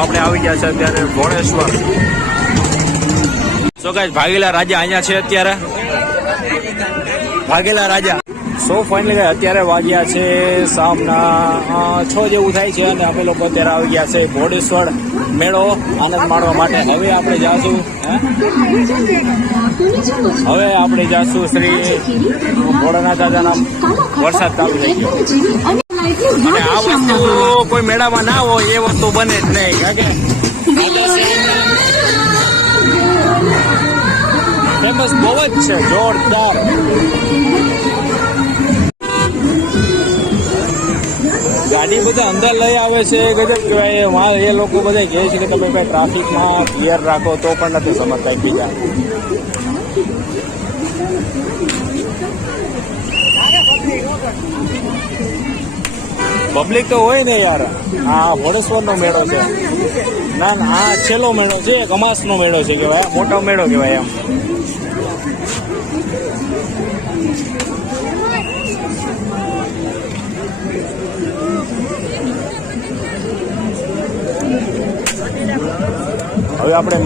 આપણે આવી ગયા છે અત્યારે ભોળેશ્વર. સો ગાઈસ ભાગેલા રાજા અહીંયા છે અત્યારે. ભાગેલા રાજા. સો ફાઇનલી અત્યારે વાગ્યા છે સામના 6 જેવું થાય છે અને અમે લોકો અત્યારે આવી ગયા છે ભોળેશ્વર મેળો આનંદ માણવા માટે. હવે આપણે જાશું શ્રી ભોળાનાથ દાદાના વરસાદ ચાલુ થઈ ગયો. અને આ વસ્તુ કોઈ મેળામાં ના હોય એ વસ્તુ બને જ નહીં. કારણ કે ફેમસ બહુ જ છે, જોરદાર. ગાડી બધા અંદર લઈ આવે છે, ગજબ કહેવાય. એ લોકો બધા કહે છે કે તમે કઈ ટ્રાફિકમાં ક્લિયર રાખો, તો પણ નથી સમજતા બીજા. પબ્લિક તો હોય ને યાર. આ ભોળેશ્વર નો મેળો છે. ના ના, આ છેલ્લો મેળો છે, કમાસ નો મેળો છે કેવાય, મોટો મેળો કેવાય એમ. હવે આપણે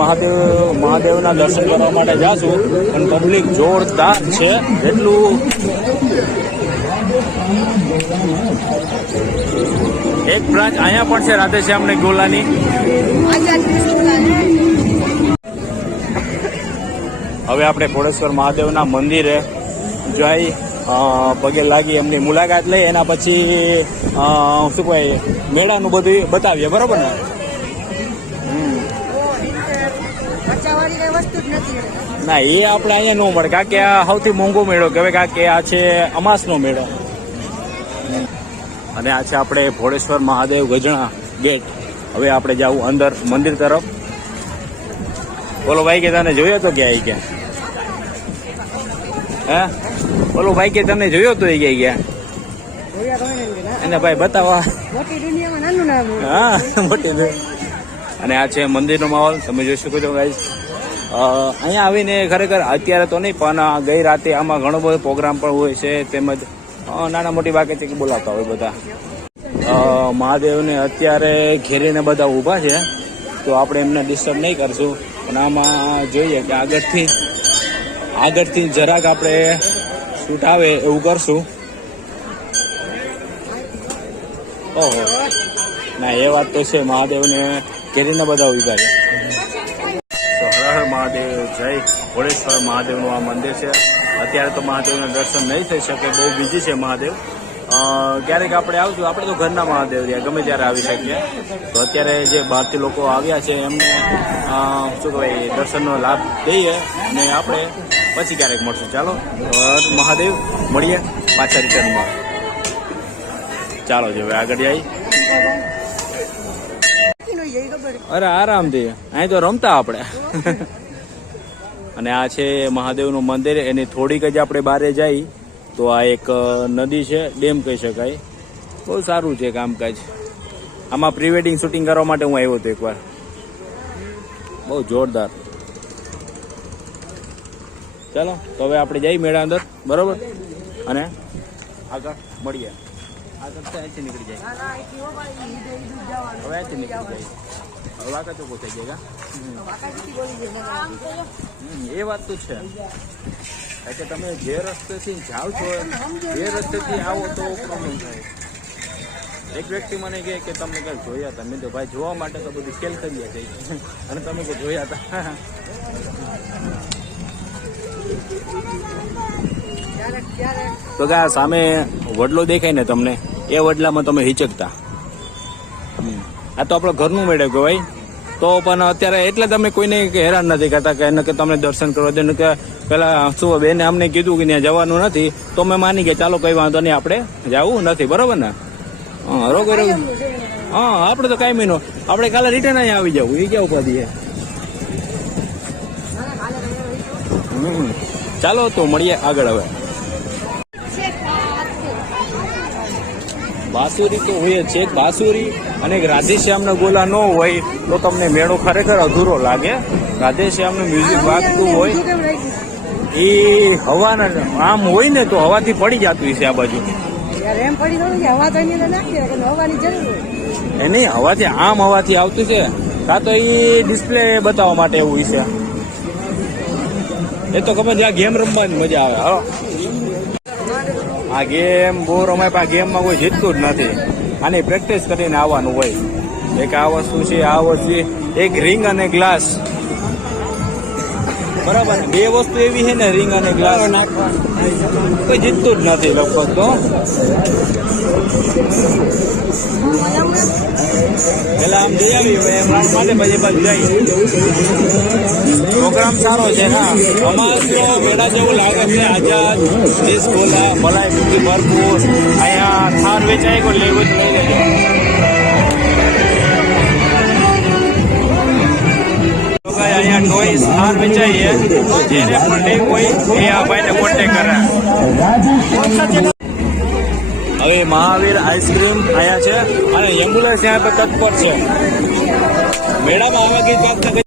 મહાદેવના દર્શન કરવા માટે જાશું, પણ પબ્લિક જોરદાર છે. એટલું એક બ્રાન્ચ અહીંયા પણ છે રાધેશ્યામને ગોલાની. હવે આપણે ભોળેશ્વર મહાદેવના મંદિરે જઈ પગે લાગી એમની મુલાકાત લઈ, એના પછી શું કહેવાય મેળાનું બધું બતાવીએ, બરોબર ને? ના, એ આપણે અહીંયા ન મળે, કારણ કે આ સૌથી મોંઘો મેળો કહેવાય, કારણ કે આ છે અમાસનો મેળો. અને આ છે આપણે ભોળેશ્વર મહાદેવ ગજણા ગેટ. હવે આપણે જાવું અંદર મંદિર તરફ. બોલો ભાઈ કે તને જોયો તો ક્યાં ગયા? હે બોલો ભાઈ કે તને જોયો તો એ ગયા? એને ભાઈ બતાવવા. હા, મોટી. અને આ છે મંદિરનો માહોલ, તમે જોઈ શકો છો ગાઈસ. અહીંયા આવીને ખરેખર અત્યારે તો નહીં, પણ ગઈ રાતે આમાં ઘણો બધો પ્રોગ્રામ પણ હોય છે, તેમજ નાના મોટી બાકી છે કે બોલાવતા હોય બધા. મહાદેવને અત્યારે ઘેરીને બધા ઊભા છે, તો આપણે એમને ડિસ્ટર્બ નહીં કરશું. પણ આમાં જોઈએ કે આગળથી જરાક આપણે શૂટ આવે એવું કરશું. ઓહો, ના એ વાત તો છે, મહાદેવને ઘેરીને બધા ઊભા છે. તો હર હર મહાદેવ, જય ભોળેશ્વર મહાદેવનું આ મંદિર છે. અત્યારે તો મહાદેવના દર્શન નહીં થઈ શકે, બહુ બીજી છે મહાદેવ. ક્યારેક આપણે આવશું, આપણે તો ઘરના મહાદેવ રહ્યા, ગમે ત્યારે આવી શકીએ. તો અત્યારે જે બહારથી લોકો આવ્યા છે એમને શું કહેવાય દર્શનનો લાભ દઈએ, અને આપણે પછી ક્યારેક મળશું. ચાલો મહાદેવ, મળીએ પાછા રિટર્નમાં. ચાલો જો હવે આગળ જઈએ. અરે આરામથી, અહીં તો રમતા આપણે. અને આ છે મહાદેવનું મંદિર. એની થોડીક જ આપણે બહાર જઈ તો આ એક નદી છે, ડેમ કહી શકાય. બહુ સારું છે કામકાજ. આમાં પ્રી વેડિંગ શૂટિંગ કરવા માટે હું આવ્યો હતો એકવાર. બહુ જોરદાર. ચાલો તો હવે આપણે જઈએ મેળા અંદર, બરોબર? અને આગળ મળીએ. આગળ તો અહીંથી નીકળી જાય, હવે અહીંથી નીકળી જાય. હવે વાંકા ચોખ્ખો થઈ જાય. એ વાત તો છે. એટલે તમે જે રસ્તેથી જાઓ છો એ રસ્તેથી આવો તો પ્રોબ્લેમ થાય. એક વ્યક્તિ મને કહે કે તમને કઈ જોયા હતા? મેં તો ભાઈ જોવા માટે તો બધું ખેલ કરીએ છીએ, અને તમે કે જોયા હતા. તો કે સામે વડલો દેખાય ને તમને, એ વડલામાં તમે હિચકતા. આ તો આપણો ઘરનું મેળે કહેવાય. તો પણ અત્યારે એટલે તમે કોઈને હેરાન નથી કરતા કે એને કે તમને દર્શન કરવા દે. કે પેલા શું બેને અમને કીધું કે ત્યાં જવાનું નથી, તો મેં માની ગયા ચાલો કઈ વાંધો નહીં, આપણે જવું નથી, બરોબર ને? હા રોગો. હા, આપણે તો કાંઈ મહિનો આપણે કાલે રિટર્ન અહીંયા આવી જવું, એ ક્યાં ઉપાધિ છે. ચાલો તો મળીએ આગળ. હવે બાંસુરી તો હોય જ છે, બાંસુરી અને રાધેશ્યામના ગોલા ન હોય તો તમને મેળો ખરેખર અધૂરો લાગે. રાધેશ્યામનું મ્યુઝિક વાગતું હોય, એ હવાના આમ હોય ને તો હવાથી પડી જતું છે આ બાજુ. એ નહીં, હવાથી આમ હવાથી આવતું છે. કાં તો એ ડિસ્પ્લે બતાવવા માટે એવું છે. એ તો ખબર છે, આ ગેમ રમવાની મજા આવે. હા, આ ગેમ બહુ રમાય પણ આ ગેમમાં કોઈ જીતતું જ નથી. આની પ્રેક્ટિસ કરીને આવવાનું હોય. એક આ વસ્તુ છે, આ વસ્તુ એક રિંગ અને ગ્લાસ, બરાબર ને? બે વસ્તુ એવી છે ને, રિંગ અને ગ્લાસ, કોઈ જીતતું જ નથી લગભગ તો. પેલા આમ જઈ આવી એમ રાઉન્ડ માટે પછી બાજુ જાય. પ્રોગ્રામ સારો છે ને. અમારે તો મેળા જેવું લાગે છે. આઝાદ દેશ ગોલા મલાઈ ટીકી ભરપૂર. અહીંયા થાર વેચાય કોઈ લેવું જ લઈ લેજો. અહીંયા ટોયસ થાર વેચાય છે. જેને પણ નહીં હોય એ આ ભાઈને કોન્ટેક કરે. હવે મહાવીર આઈસ્ક્રીમ આયા છે અને એમ્બ્યુલન્સ ત્યાં પર તત્પર છે. મેળામાં આવા ગીત વાત નથી.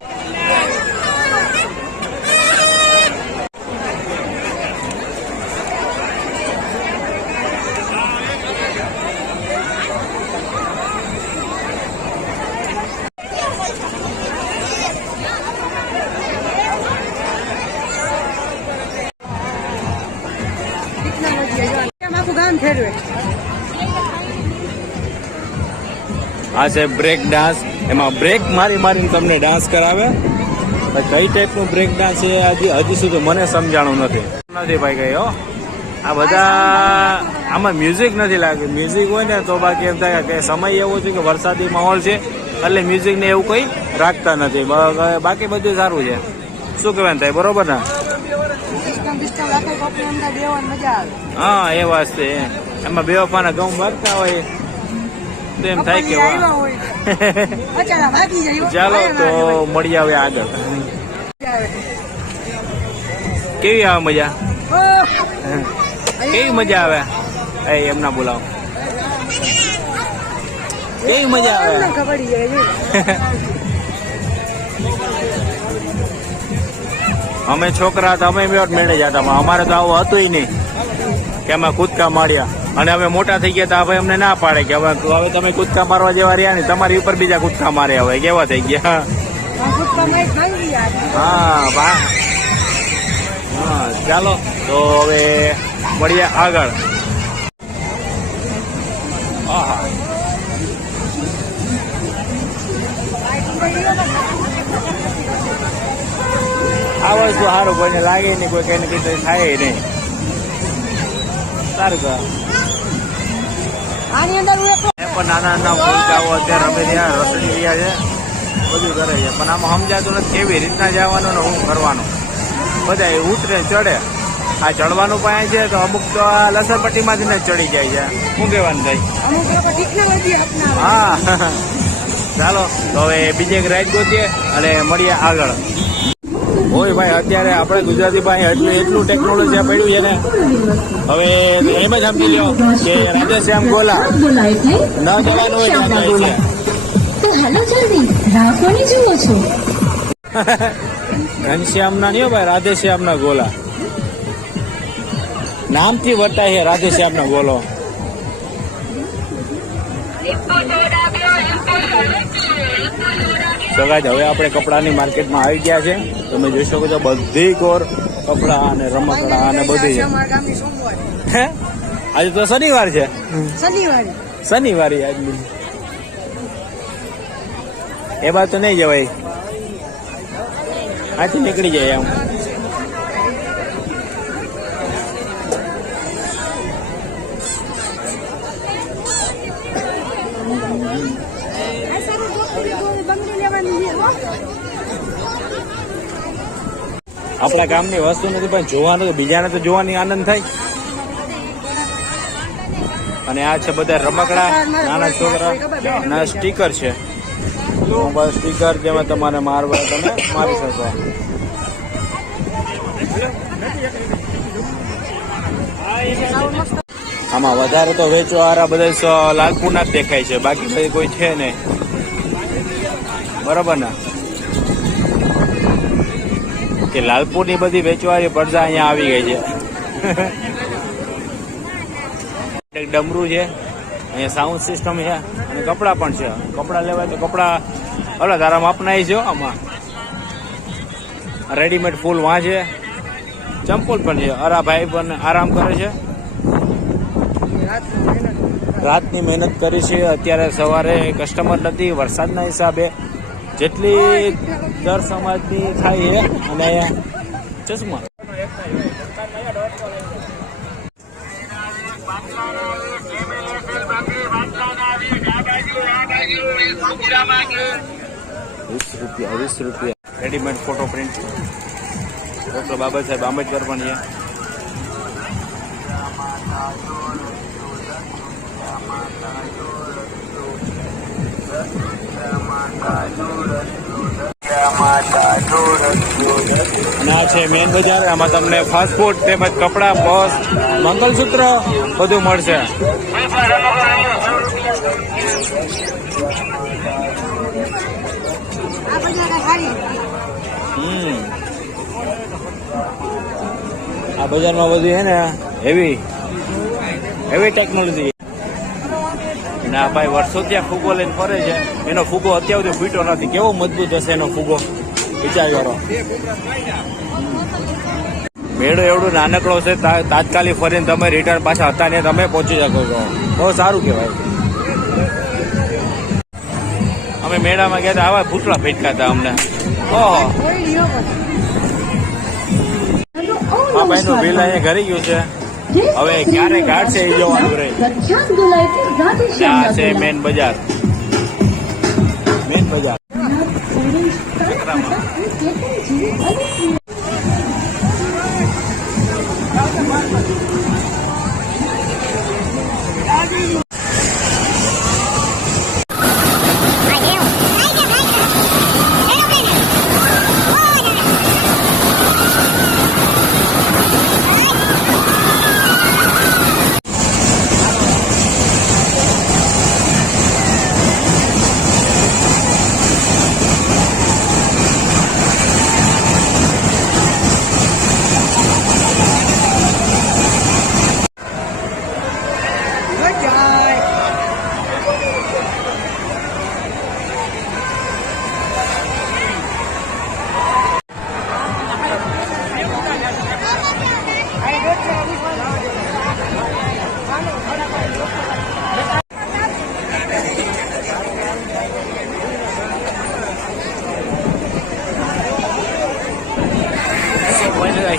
આ છે બ્રેક ડાન્સ. એમાં બ્રેક મારી મારીને તમને ડાન્સ કરાવે. કઈ ટાઈપનું બ્રેક ડાન્સ છે હજી સુધી મને સમજાણું નથી ભાઈ કઈ. હો, આ બધા આમાં મ્યુઝિક નથી લાગ્યું. મ્યુઝિક હોય ને તો બાકી એમ થાય કે સમય એવો છે કે વરસાદી માહોલ છે એટલે મ્યુઝિક ને એવું કઈ રાખતા નથી. બાકી બધું સારું છે. શું કહેવાનું થાય, બરોબર ને? હા, એ વાત છે. એમાં બેવફાના ઘઉં વાગતા હોય તો એમ થાય કે ચાલો તો મળી આવે આગળ. કેવી આવે મજા? કેવી મજા આવે? એમ ના બોલાવો. કેવી મજા આવે? અમે છોકરા હતા, અમે મેળે જતા, અમારે તો આવું હતું નહીં કે અમે કૂદકા માર્યા. અને હવે મોટા થઈ ગયા હતા, હવે અમને ના પાડે કે હવે તમે કૂદકા મારવા જેવા રહ્યા ને, તમારી ઉપર બીજા કૂદકા માર્યા હોય. કેવા થઈ ગયા? હા, ચાલો તો હવે મળીએ આગળ. આ વસ્તુ સારું, કોઈને લાગે નહીં, કોઈ કઈ ને કઈ થાય નહીં. સારું કર. પણ નાના નાના ફૂલકાઓ અત્યારે અમે ત્યાં રસડી રહ્યા છે, બધું કરે છે. પણ આમાં સમજાતું નથી કેવી રીતના જવાનું ને શું કરવાનું. બધા ઉતરે ચડે. આ ચડવાનું પણ છે તો અમુક તો આ લસરપટ્ટીમાંથી જ ચડી જાય છે. શું કહેવાનું થાય? હા, ચાલો તો હવે બીજે એક રાઈડ ગોતીએ અને મળીએ આગળ. હોય ભાઈ, અત્યારે આપણે ગુજરાતી પાસે એટલું ટેકનોલોજી પડ્યું છે ને, હવે એમ જ સમજી લ્યો કે રાધેશ્યામ ગોલા ન જવાનું હોય ઘનશ્યામ ના નહીં ભાઈ, રાધેશ્યામ ના ગોલા નામથી વર્તાય છે. રાધેશ્યામ ના ગોલો. સગાજ હવે આપણે કપડાની માર્કેટમાં આવી ગયા છે. તમે જોઈ શકો છો બધી કોર કપડા અને રમકડા અને બધી. આજે તો શનિવાર છે. શનિવારે આજની એ બાદ તો નહીં જવાય. આથી નીકળી જાય આમ. આપણા ગામની વસ્તુ નથી પણ જોવાનું, બીજાને તો જોવાની આનંદ થાય. અને આ છે બધા રમકડા, નાના છોકરા ના સ્ટીકર છે. મોબાઈલ સ્ટીકર જેમાં તમારે મારવા તમે મારી શકો. આમાં વધારે તો વેચવાવાળા બધા લાલપુરના જ દેખાય છે, બાકી પછી કોઈ છે નહીં. બરોબર ને? કે લાલપુરની બધી વેચવાળી પડદા અહીંયા આવી ગઈ છે. એક ડમરું છે, અહીંયા સાઉન્ડ સિસ્ટમ છે અને કપડાં પણ છે. કપડાં લેવાય તો કપડાં હલો તારામાં અપનાવી છે આમાં રેડીમેડ ફૂલ વાં છે, ચંપલ પણ છે. અરા ભાઈ પણ આરામ કરે છે, રાતની મહેનત કરી છે. અત્યારે સવારે કસ્ટમર નથી વરસાદના હિસાબે, જેટલી દર સમાજની થાય છે. અને ચશ્મા ₹20 readymade photo print. Doctor Baba Saheb Ambedkar પણ છે. અને આ છે મેન બજાર. આમાં તમને ફાસ્ટફૂડ તેમજ કપડા, પર્સ, મંગલસૂત્ર બધું મળશે. આ બજારમાં બધું છે ને હેવી ટેકનોલોજી. ના ભાઈ વર્ષો ત્યાં ફૂગો લઈને ફરે છે. એનો ફૂગો અત્યાર સુધી ફૂટ્યો નથી. કેવો મજબૂત હશે એનો ફૂગો, વિચાર કરો. મેળો એવડું નાનકડો છે, તાત્કાલિક ફરીને તમે રિટર્ન પાછા હતા ને તમે પહોંચી શકો છો. બહુ સારું કહેવાય. અમે મેળામાં ગયા હતા, આવા પૂતળા ફેંકા હતા અમને. ઓહો, આ ભાઈનું બિલ અહીંયા ઘરી ગયું છે. હવે ક્યારે કાઢશે એ જોવાનું રહે. આ છે મેન બજાર.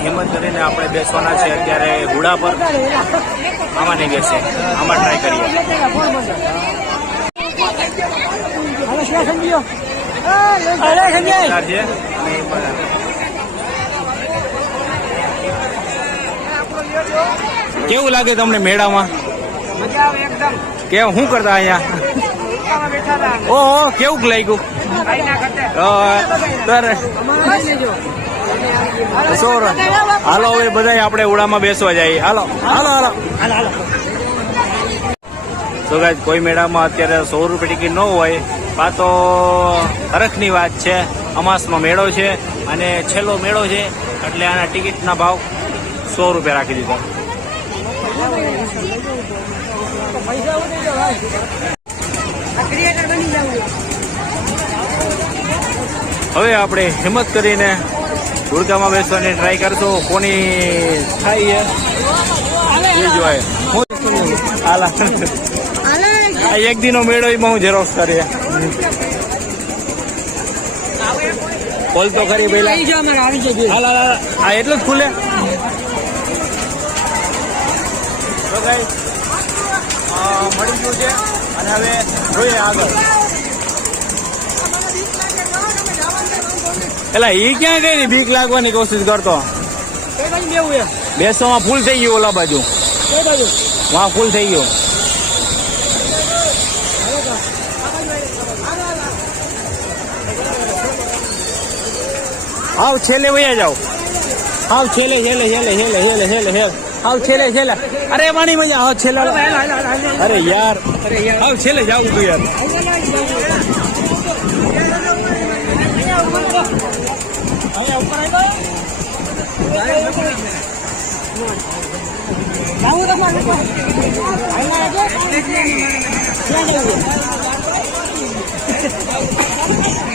હિંમત કરીને આપણે બેસવાના છે અત્યારે ઘોડા પર. આમાં નહીં બેસે, આમાં ટ્રાય કરીએ. કેવું લાગે તમને મેળામાં? કેવું શું કરતા અહીંયા? ઓહો, કેવું લાગ્યું? હાલો હવે બધા આપણે ઉડામાં બેસવા જઈએ. હાલો હાલો હાલો. તો ગાઈસ, કોઈ મેળામાં અત્યારે ₹100 ટિકિટ ન હોય આ તો હરખની વાત છે. અમાસનો મેળો છે અને છેલ્લો મેળો છે, એટલે આના ટિકિટના ભાવ ₹100 રાખી દીધા. હવે આપણે હિંમત કરીને ધુળકામાં બેસવાની ટ્રાય કરશો. કોની થાય એ જોવાય. એક દિનો મેળો એમાં હું ઝેરોક્ષ કરીએ. ખોલ તો ખરી પેલા. હા, એટલું જ ખુલે. તો ગાઈસ, મળી ગયું છે અને હવે જોઈએ આગળ. એલા ઈ ક્યાં ગઈ? બીક લાગવાની કોશિશ કરતો. બેસવામાં ફૂલ થઈ ગયું. ઓલા બાજુ વાં ફૂલ થઈ ગયું. હાવ છેલ્લે વયા જાઓ. હાવ છેલ્લે. હાવ છેલ્લે. અરે માની મજા. હાવ છેલ્લે. અરે યાર, હાવ છેલ્લે જાવું તું યાર.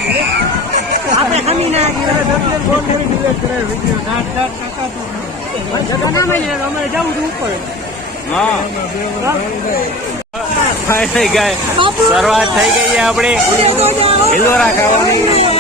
આપણે ખમી ના અમારે જવું છું ઉપર. હા ફાઇનલી ગાય શરૂઆત થઈ ગઈ છે આપણી હિલોરા ખાવાની.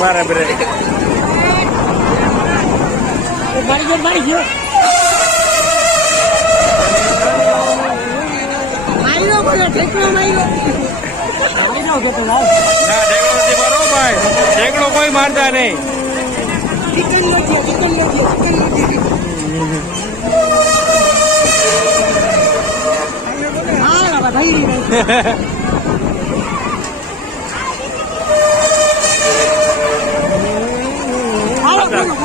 બરાબર મારી ગયો ઠેકડો કોઈ મારતા નહીં.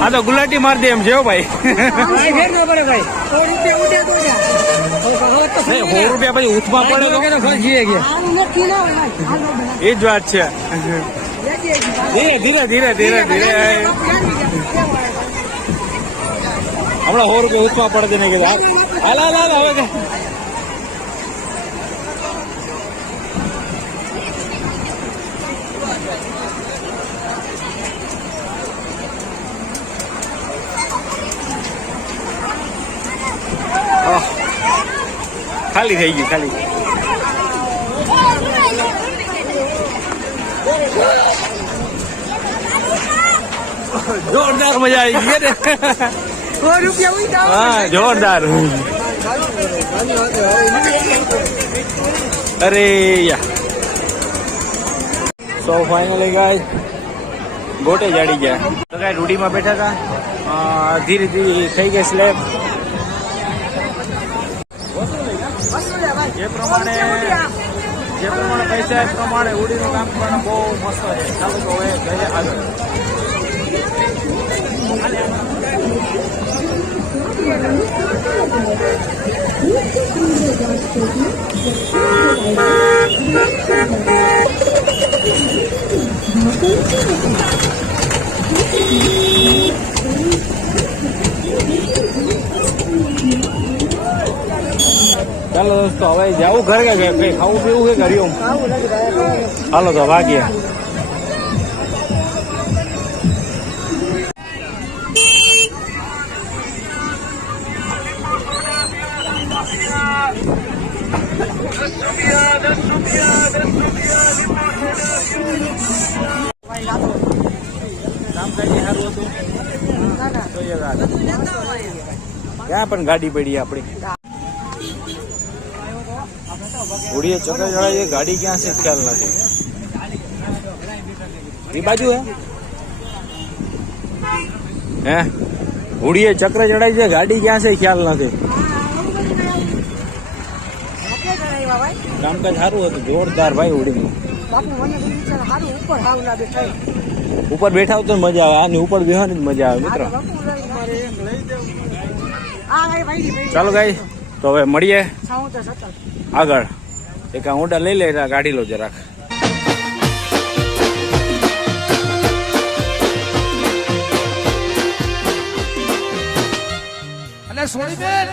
આ તો ગુલાટી માર દે એમ છે ભાઈ. ₹100 પછી ઉઠવા પડે એ જ વાત છે. ધીરે ધીરે ધીરે ધીરે હમણાં ₹100 ઉઠવા પડે ને કીધું હાલ હાલ હાલ હવે ખાલી થઈ ગયું ખાલી. જોરદાર મજા આવી ગઈ ને. હા જોરદાર. અરે યા સો ફાઇનલી ગાઈસ ગોટે જાડી ગયા. તો કાંઈ રૂડીમાં બેઠા હતા, ધીરે ધીરે થઈ ગઈ સ્લેબ. જે પ્રમાણે પૈસા એ પ્રમાણે ઉડીનું કામ પણ બહુ મસ્ત છે. ચાલો તો હવે જઈએ આગળ. ચાલો દોસ્તો હવે જવું ઘરે કે કઈ ખાવું પીવું કે ઘરે? હાલો તો ભાગ્યા. ક્યાં પણ ગાડી પડી આપડી. ઉડીએ ચક્કર ચડાવીએ, ગાડી ક્યાં છે ખ્યાલ નથી. એ બાજુ હે ઉડીએ ચક્ર ચડાવી છે, ગાડી ક્યાં છે ખ્યાલ નથી. કામકાજ સારું હતું, જોરદાર ભાઈ. ઉડીનું ઉપર બેઠા હોય તો મજા આવે, આની ઉપર બેહવાની જ મજા આવે મિત્ર. ચાલો ગાઈ તો હવે મળીએ આગળ. એક ઓર્ડર લઈ લે, ગાડી લો જરાક. અને સોની બેન